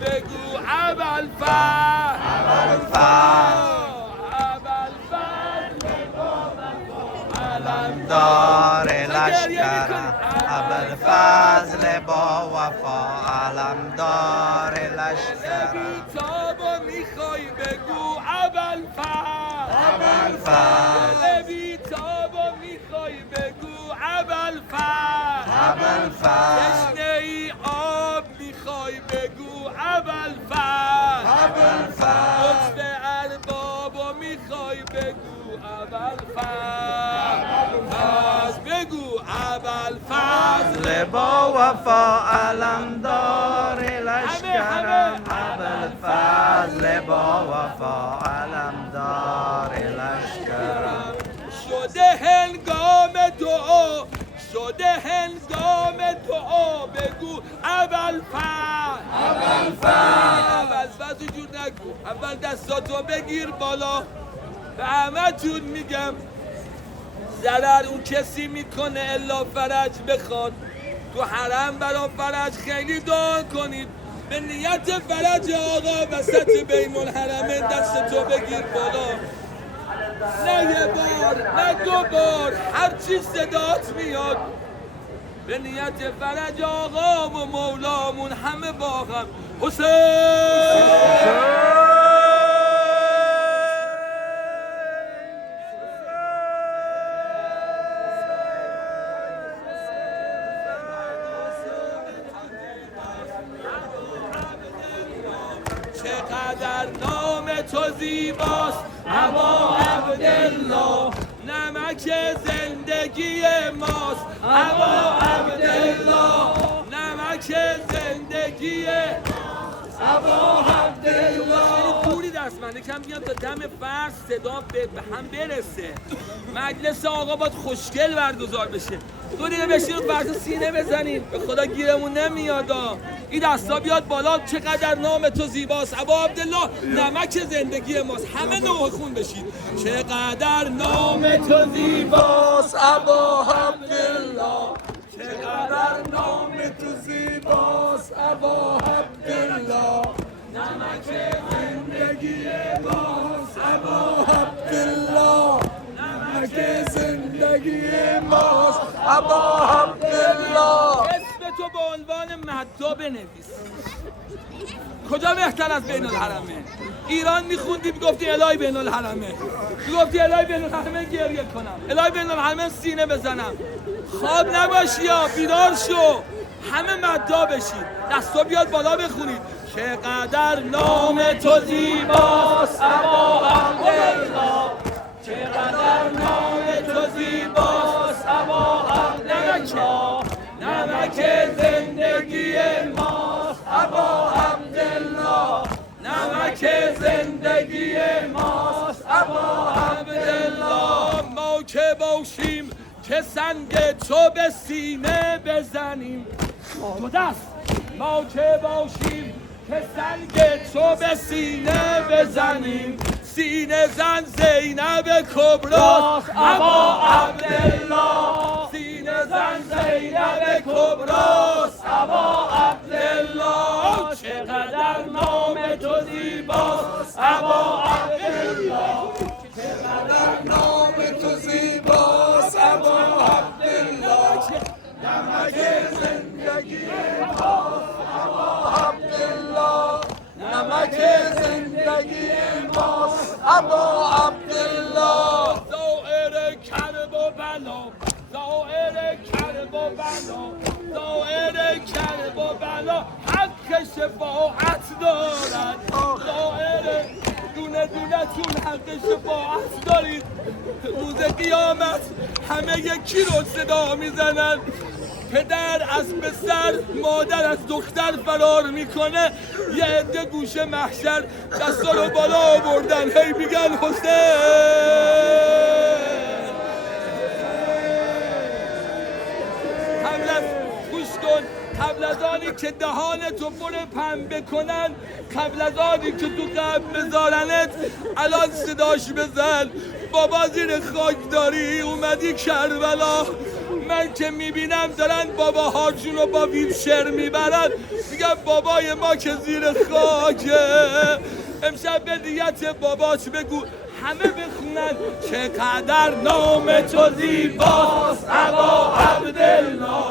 بگو ابوالفضل علمدار لشکرم ابوالفضل با وفا علمدار لشکرم بیتابو میخوای بگو ابوالفضل بیتابو میخوای بگو ابوالفضل تشنه ای آب میخوای بگو ابوالفضل لطف اربابو میخوای بگو ابوالفضل بگو ابوالفضل با وفا علمدار لشکرم ابوالفضل با وفا علمدار لشکرم شده هنگام دعا شده هنگام دعا بگو ابوالفضل جور نگو اول دستاتو بگیر بالا به همه جون میگم ضرر اون کسی میکنه الا فرج بخواد تو حرم برا فرج خیلی دعا کنید به نیت فرج آقا وسط بین الحرمین دستتو بگیر بالا نه یه بار نه دو بار هرچی صدات میاد به نیت فرج آقا و مولامون همه با هم حسین چقدر نام تو زیباست ابا عبدالله نمک زندگی ماست ابا عبدالله نمک زندگی ابا عبدالله پولی دست من کم بیان تا دم فرش صدا به هم برسه مجلس آقا باید خوشگل برگزار بشه دو دیگه بشین فرش سینه بزنین به خدا گیرمون نمیادا این دستا بیاد بالا چقدر نام تو زیباست ابا عبدالله نمک زندگی ماست همه نوح خون بشید چقدر نام تو زیباست ابا عبدالله چقدر نام تو زیباست ابا عبدالله نمک زندگی ماست ابا عبدالله نمک زندگی ماست ابا عبدالله اسم تو به عنوان مهدا بنویس کجا بهتر از بین الحرمه ایران میخوندی میگفتی الهی بین الحرمه میگفتی الهی بین الحرمه گریه کنم الهی بین الحرمه سینه بزنم خواب نباشی یا بیدار شو همه مهدا بشید دستا بیاد بالا بخونید چقدر نام تو زیباست ابا عبدالله چقدر نام تو زیباست ابا عبدالله نمک زندگی ماست ابا عبدالله نمک زندگی ماست ابا عبدالله ما که باشیم که سنگ تو به سینه بزنیم دو دست ما که باشیم که سنگ تو به سینه بزنیم سینه زن زینب کبراست ابا عبدالله سینه زن زینب کبراست ابا عبدالله چقدر نام تو زیباست ابا عبدالله چقدر نام تو زیباست ابا عبدالله نمک زندگی ماست ابا عبدالله نمک زندگی ماست ابا عبدالله زائر کرب و بلا زائر کرب و بلا زائر کرب و بلا حق شفاعت دارد زائر دونه دونه تون حق شفاعت دارید روز قیامت همه یکی رو صدا میزنن پدر از پسر مادر از دختر فرار میکنه یه عده گوشه محشر دستا رو بالا آوردن هی میگن حسین قبل از آنی که دهانتو پر پنبه کنن قبل از آنی که تو قبل بذارنت الان صداش بزن بابا زیر خاک داری اومدی کربلا من که میبینم دارن باباهاشون رو با ویلچر میبرن میگم بابای ما که زیر خاکه. امشب به نیت باباش بگو همه بخونن چقدر نام تو زیباست ابا عبدالله،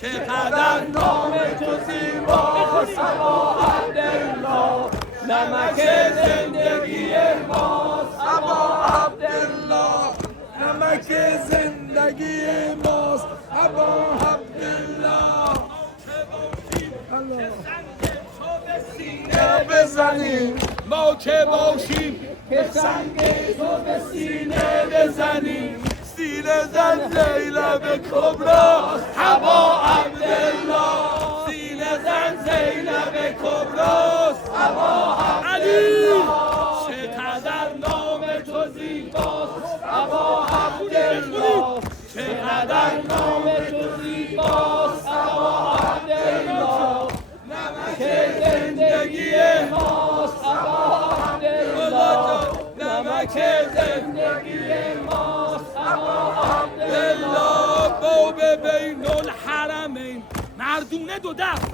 چقدر نام تو زیباست ابا عبدالله، نمک زندگی ماست ابا عبدالله، نمک زندگی ماست ابا عبدالله. بزنیم ما که باشیم که سنگ تو به سینه بزنیم، سینه زن زینب کبرا ابا عبدالله، سینه زن زینب کبرا ابا علی، چقدر نام تو زیباست ابا عبدالله، چقدر نام تو زیباست ابا عبدالله، نمک زندگی ماست ابا عبدالله، نمک زندگی ماست ابا عبدالله. باب بین الحرمین مردونه دو دست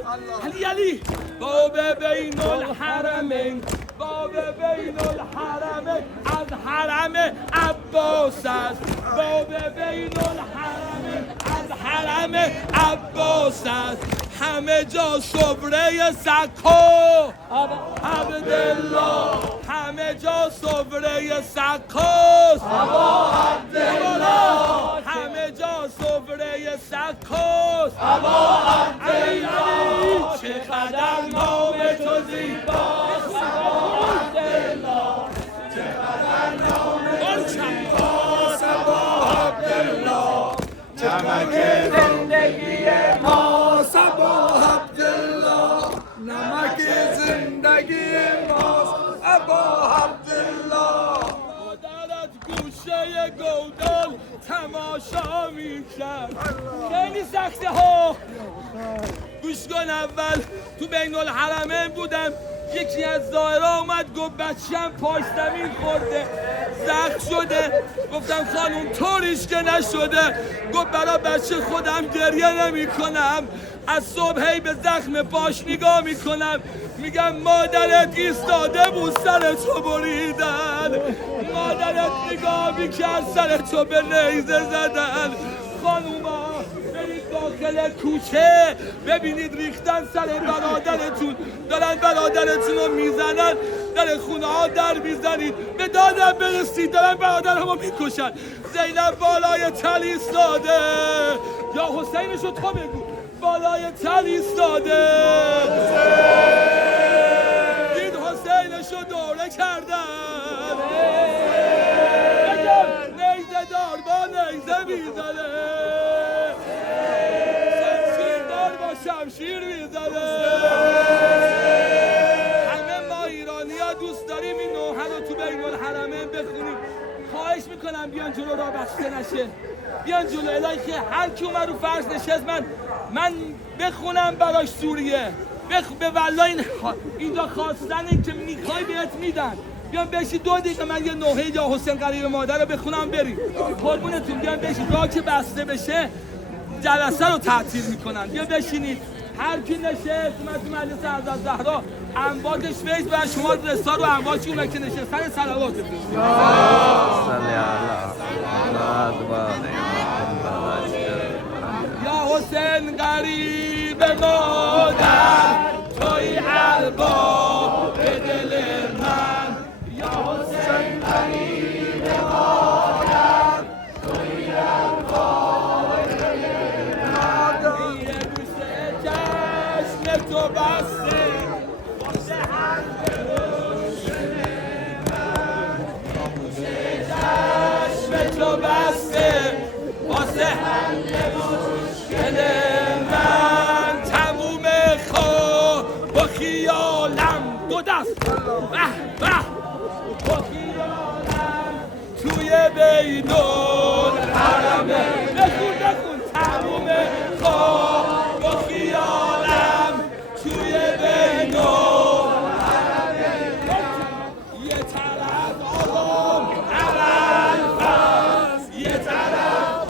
علی باب بین الحرمین، باب بین الحرمین از حرم عباس است، باب بین الحرمین از حرم عباس است، همه جا صبره سکو عبدالله، همه جا صبره سکوست ابا عبدالله، همه جا صبره سکوست ابا عبدالله، چقدر نام تو زیباست ابا عبدالله، چقدر نام تو زیباست ابا عبدالله، نمک زندگی ماست ابا عبدالله، نمک زندگی ماست ابا عبدالله. مادرت گوشه گودال تماشا میکرد، خیلی سخته ها. گوش کن، اول تو بین الحرمین بودم، یکی از زائرها اومد گفت بچه‌م پاش زمین خورده زخم شده، گفتم خانوم طوریش که نشده، گفت برای بچه خودم گریه نمی کنم، از صبح هی به زخم پاش نگاه میکنم، میگم مادرت ایستاده بود سر تو بریدن، مادرت نگاه میکرد سر تو به نیزه زدن. خانوما برید داخل کوچه ببینید ریختن سر برادرتون، دارن برادرتون رو میزنن، در خونه ها در میزنید، به دادم برسید دارن برادرمو میکشن. زینب بالای تل ایستاده، یا حسینشو تو بگو، بالای تل ایستاده، دید حسینشو دوره کردن، بگم نیزه دار با نیزه میزنه، شمشیر دار با شمشیر میزنه. همه ما ایرانی ها دوست داریم این نوحه رو تو بین الحرمین بخونیم. خواهش میکنم بیان جلو را بسته نشه، بیان جلو الهی که هر کی اومد رو فرض نشست من بخونم براش سوریه، به والله اینجا خواستن که میخوای بهت میدن. بیان بشی 2 دقیقه من یه نوحه یا حسین قریب مادر رو بخونم بریم قربونتون. بیان بشی راه که بسته بشه جلسه رو تعطیل میکنن. بیا بشینید، هر کی نشست اومد تو مجلس حضرت زهرا امواجش فیض بر شما رسا رو امواجی اون که نشستن صلواتتون. یا حسین قریب مادر توی ارباب دل من، یا حسین قریب مادر توی ارباب دل من، یه گوشه چشم تو بسته واسه حق روشن من، گوشه چشم تو بسته واسه حق روشن من، تموم خواب با خیالم 2 دست به با خیالم توی بین الحرمین، بخون تموم خواب با خیالم توی بین الحرمین، یه طرف آقام اول فرز، یه طرف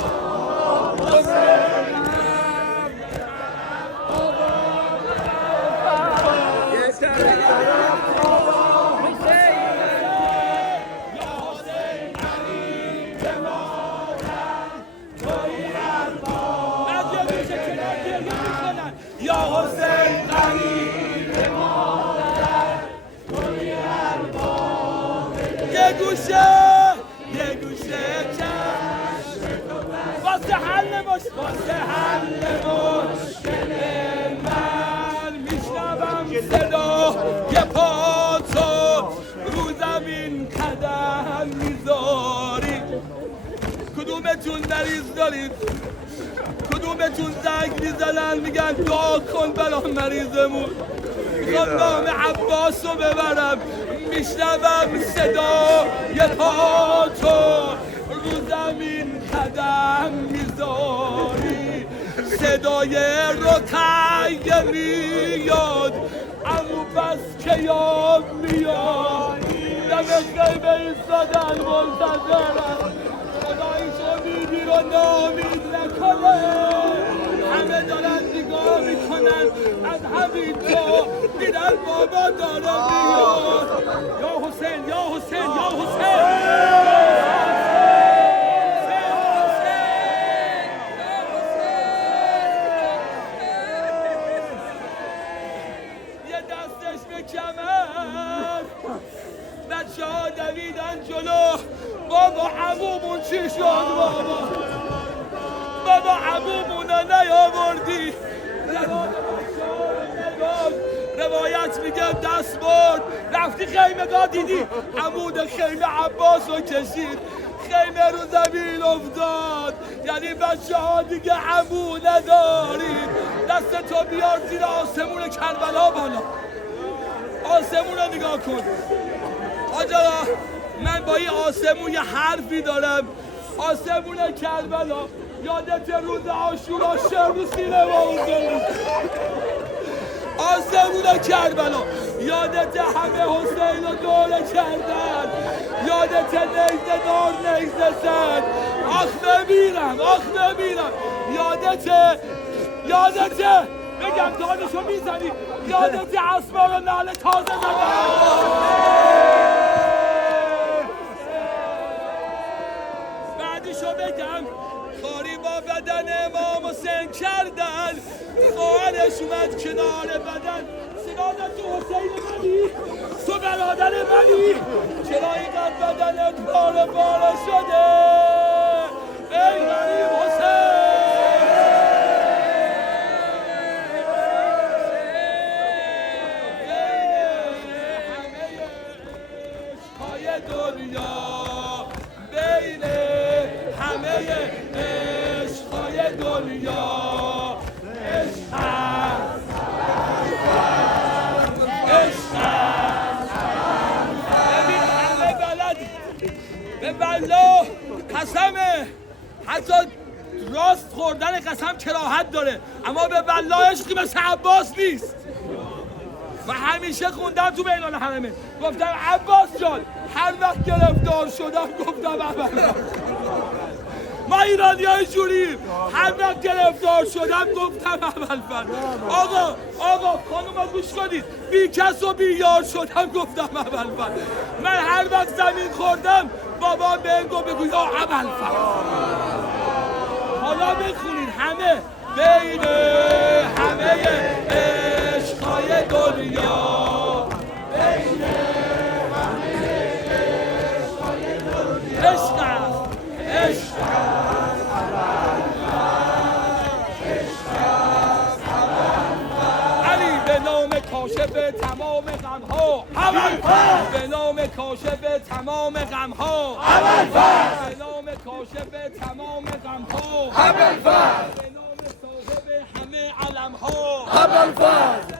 حسین یا حسین غریب مادر یه گوشه واسه حل مشکل من میشنوم صدا یه پا تو رو زمین قدم میذاری کدومتون مریض دارید؟ کدومتون زنگ میزنن میگن دعا کن برای مریضمون میخوام نام عباس رو ببرم میشنوم صدا یه پا تو رو زمین قدم میذاری صدای رقیه میاد اما بس که یاد میاد دم خیمه ایستادن منتظرم خدایشو میگیر و نامید نکنه همه دارن نگاه میکنن از همین جا میرن بابا داره میاد یا حسین یا حسین یا حسین بچه ها دویدن جلو بابا عمومون چی شد بابا عمومون رو نیاوردی روایت میگه دست برد رفتی خیمگاه دیدی عمود خیمه عباس رو کشید خیمه رو زمین افتاد یعنی بچه ها دیگه عمو ندارید دست تو بیار زیر آسمون کربلا بالا آسمون رو نگاه کن آجا من با این آسمون یه حرفی دارم آسمون کربلا یادت روز عاشورا شروع سینه ما آسمون کربلا یادت همه حسین رو دوره کردن یادت نیزه دار نیزه زد آخ نمیرم یادت بگم دانشو میزنی یادت اسما رو نعل تازه بعدیشو بگم کاری با بدن امام حسین کردن خواهرش اومد کنار بدن سنادت تو حسین منی تو برادر منی چرا اینقدر بدنت باره شده ای غریب حسین دنیا بین همه عشقای دنیا عشق ببین همه بلدی به والله قسمه حتی راست خوردن قسم کراهت داره اما به والله عشقی مثل عباس نیست و همیشه خوندم تو بین الحرمین گفتم عباس جان هر وقت گرفتار شدم گفتم اول ما ایرانی های جوریم هر وقت گرفتار شدم گفتم اول آقا خانوما گوش کنید بی کس و بی یار شدم گفتم اول من هر وقت زمین خوردم بابا به گو بگو یا اول حالا بخونید همه بین همه عشقای دنیا بین همه عشقای دنیا عشق علی به نام کاشف تمام غمها به نام کاشف تمام غمها به نام کاشف تمام غمها به نام صاحب همه علمها ابوالفضل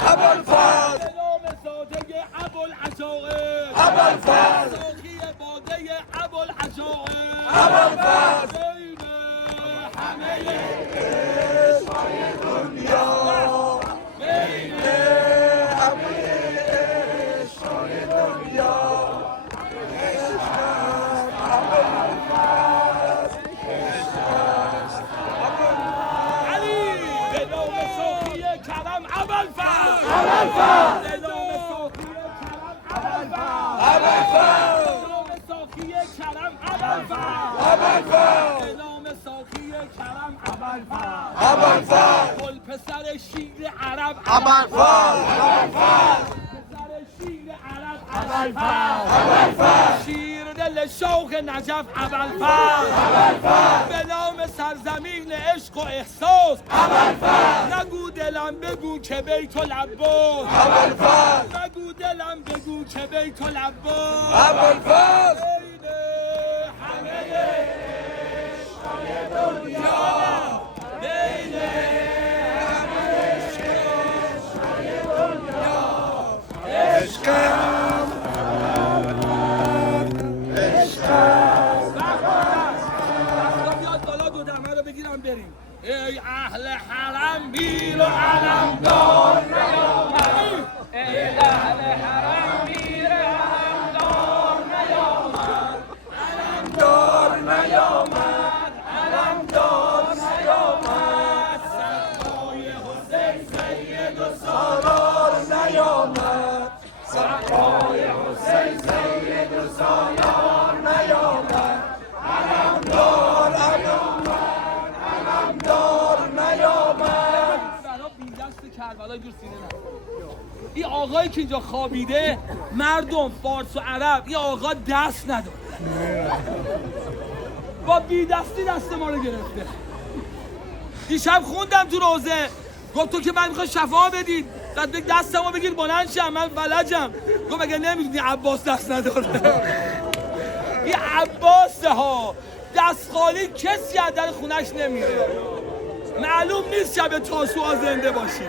ابوالفضل به نام ساده ابوالعشائر ابوالفضل ساقی باده ابوالعشائر ابوالفضل بین همه عشقای دنیا بین همه عشقای دنیا علی به نام ساقی کرم ابوالفضل به نام ساقی کرم ابوالفضل به نام ساقی کرم ابوالفضل به نام ساقی کرم ابوالفضل گل پسر شیر عرب ابوالفضل پسر شیر عرب ابوالفضل شیر دل شوق نجف ابوالفضل به نام سرزمین عشق و احساس ابوالفضل نگو دلم بگو که بیت العباس ابوالفضل نگو دلم بگو که بیت العباس ابوالفضل بین همه عشقای دنیا بین همه عشقای دنیا عشقم دستا بیاد بالا دو دمه رو بگیرم بریم ای اهل حرم بیر و علمدار نیامد ای اهل حرم بیر و علمدار نیامد علمدار نیامد علمدار نیامد سرای حسین سید و سالار نیامد سرای حسین سید و سالار نیامد علمدار نیامد برا بی دست کربلا جور سینه نه این آقایی که اینجا خوابیده مردم فارس و عرب این آقا دست نداره با بی دستی دست ما رو گرفته دیشب خوندم تو روزه گفت تو که من میخوای شفا بدید بعد بگی دستمو بگیر بلند شم من فلجم گفت مگه نمیدونی عباس دست نداره این عباسه ها دست خالی کسی از در خونش نمیره معلوم نیست شب تاسوعا زنده باشیم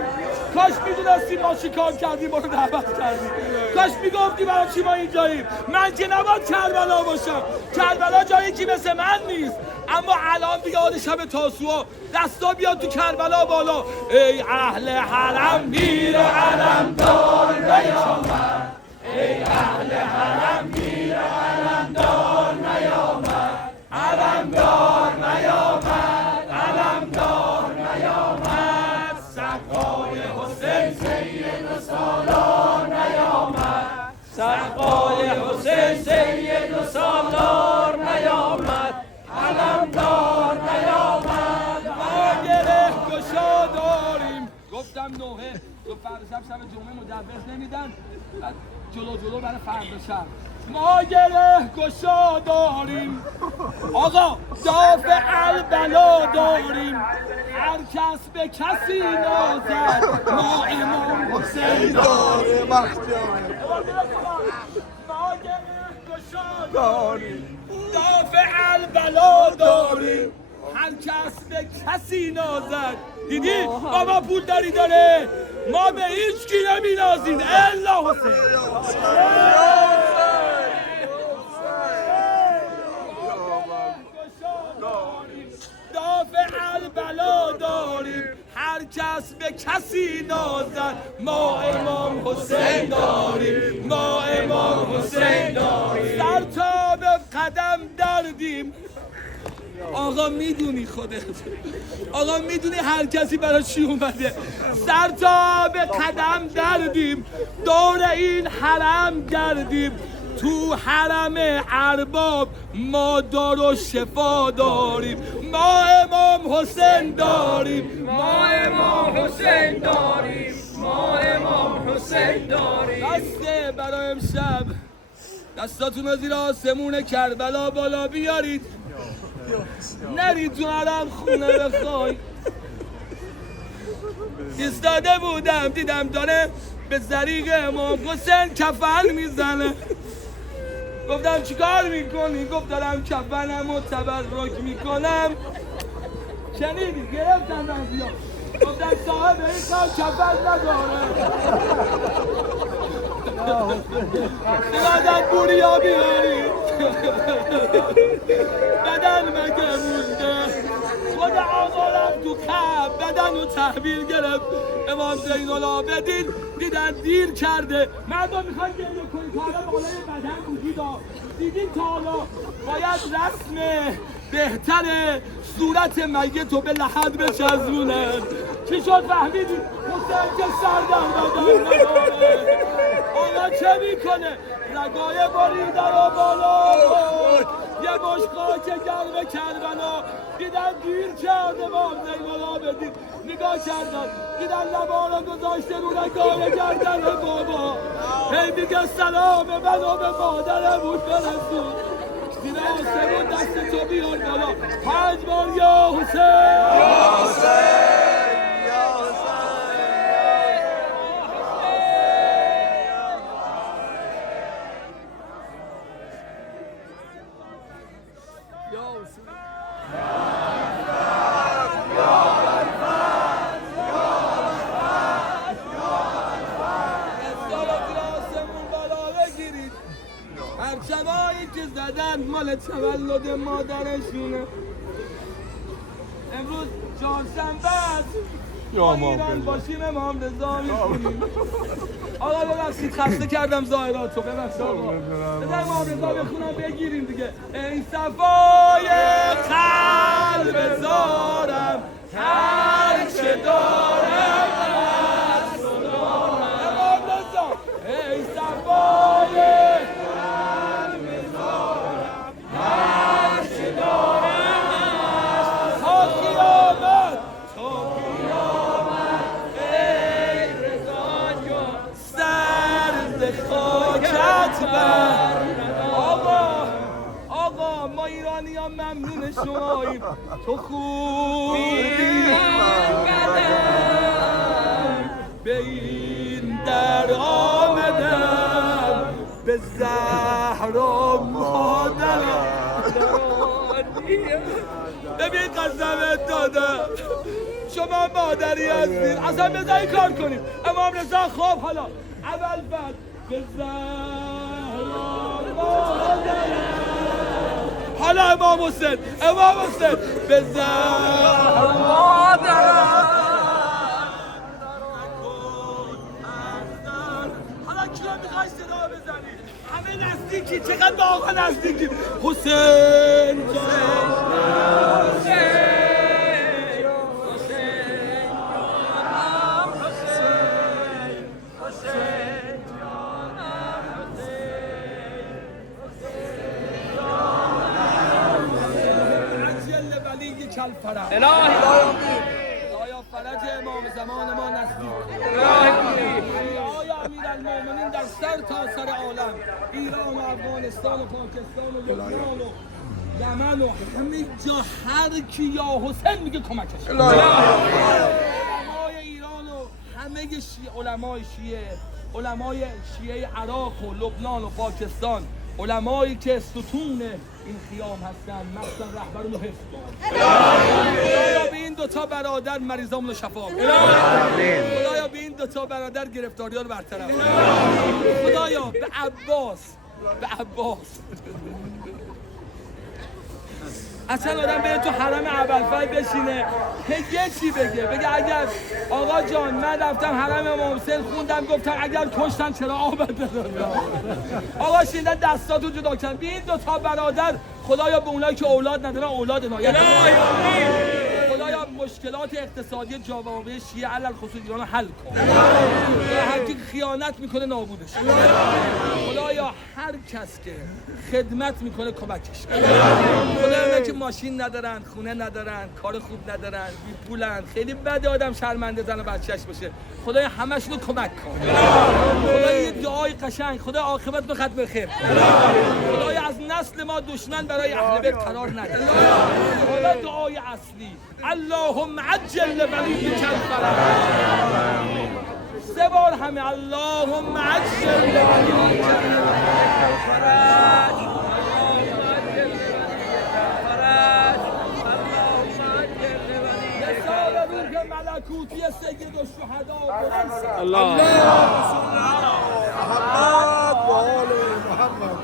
کاش میدونستیم ما چی کار کردیم ما رو دعوت کردیم کاش میگفتی برای چی ما اینجاییم من که نباید کربلا باشم کربلا جایی که مثل من نیست اما الان دیگه آن شب تاسوعا دستا بیاد تو کربلا بالا ای اهل حرم میر و علمدار نیامد ای اهل حرم میر و علمدار نیامد علمدار نیامد علمدار نیامد سقای حسین سید و سالار نیامد سقای حسین سید و سالار نیامد علمدار نیامد ما گره گشا داریم گفتم نوحه دو فردا شب جمعه مدبس نمیدن بعد جلو برای فردا شب ما گره گشا داریم آقا دافع البلا داریم هر کس به کسی نازد ما امام حسین داره مختیار ما گره گشا داریم دافع البلا داریم هر کس به کسی نازد دیدی بابا پول داره ما به هیچ کی نمی نازیم الا حسین دافع البلا داریم هر کس به کسی نازد ما امام حسین داریم ما امام حسین داریم سر تا به قدم دردیم آقا میدونی خودت آقا میدونی هر کسی برای چی اومده سر تا به قدم دردیم دور این حرم گردیم تو حرم ارباب ما دار و شفا داریم ما امام حسین داریم ما امام حسین داریم ما امام حسین داریم دسته برای امشب دستاتون رو زیر آسمون کربلا بالا بیارید نرید تو حرم خونه بخوای ایستاده بودم دیدم داره به زریق امام حسین کفن میزنه گفتم چیکار میکنی؟ گفت دارم کفنم و تبرک میکنم شنیدی؟ گرفتم رازیا گفتم صاحب این کار کفن نداره بدن بوریا بیارید بدن مگه مونده خود آقارم تو کب بدن رو تحویل گرفت امام زین العابدین دیدن دیر کرده مردم میخوان گریه کنید تا حالا بالای بدن وجود دیدین تا حالا باید رسم بهتر صورت میت رو به لحد بچزونن چی شد فهمیدید؟ حسین که سر در بدن نداره حالا چه میکنه؟ رگای بریده رو بالا یه مش خاک گرم کربلا دیدن گیر کرده امام زین العابدین نگاه کردن دیدن لبا رو گذاشته رو نگاه گردن بابا هی میگه سلام منو به مادرمون برسون زیر آسمون دست تو بیار بالا 5 بار یا حسین یا حسین هرچنایی که زدن مال تولد مادرشونه امروز چهارشنبه است ما ایران باشیم امام رضا میخونیم آقا ببخشید خسته کردم ظاهراتو ببخشید آقا بذار امام رضا بخونم بگیریم دیگه ای صفای قلب زارم هر چه دارم از امام رضا ای صفای آقا ما ایرانی ها ممنون شماییم تو خوبی به این در آمدم به زهرا مادرم ببین قسمت دادم شما مادری هستید اصلا بذاری کار کنیم امام رضا خواب حالا اول بعد به زهرا مادرم حالا امام حسین به زهرا مادرم حالا کیا میخوای صدا بزنی همه نزدیکی چقدر با آقا نزدیکی حسین الهی آیا فرج امام زمان ما نزدیک آیا امیرالمومنین در سر تا سر عالم ایران و افغانستان و پاکستان و لبنان و یمن و همه جا هر کی یا حسین میگه کمکش علمای ایران و همه علمای شیعه عراق و لبنان و پاکستان علمایی که ستون این خیام هستن مثلا رهبر و حفظ خدایا به این دوتا برادر مریضامون رو شفا کن خدایا به این دوتا برادر گرفتاری‌ها رو برطرف کن خدایا به عباس اصلا آدم بره تو حرم ابوالفضل بشینه یه چی بگه اگر آقا جان من رفتم حرم امام حسین خوندم گفتم اگر کشتن چرا آب دادن آقا شیندن دستاتو جدا کن به این دوتا برادر خدایا به اونایی که اولاد ندارن اولاد عنایت خدایا مشکلات اقتصادی جوامع شیعه علل خصوص ایران رو حل کن هر کی خیانت میکنه نابودش خدایا هر کس که خدمت میکنه کمکش خدایا که ماشین ندارن خونه ندارن کار خوب ندارن بی پولن خیلی بده آدم شرمنده زن و بچه‌اش باشه خدایا همشونو کمک کن خدایا یه دعای قشنگ خدایا عاقبت به ختم خیر خدایا از نسل ما دشمن برای اهل بیت قرار نده خدا دعای اصلی اللهم عجل ولیک الفرج 3 بار همه اللهم عجل ولیک الفرج ملکوتی سید الشهدا الله محمد و آل محمد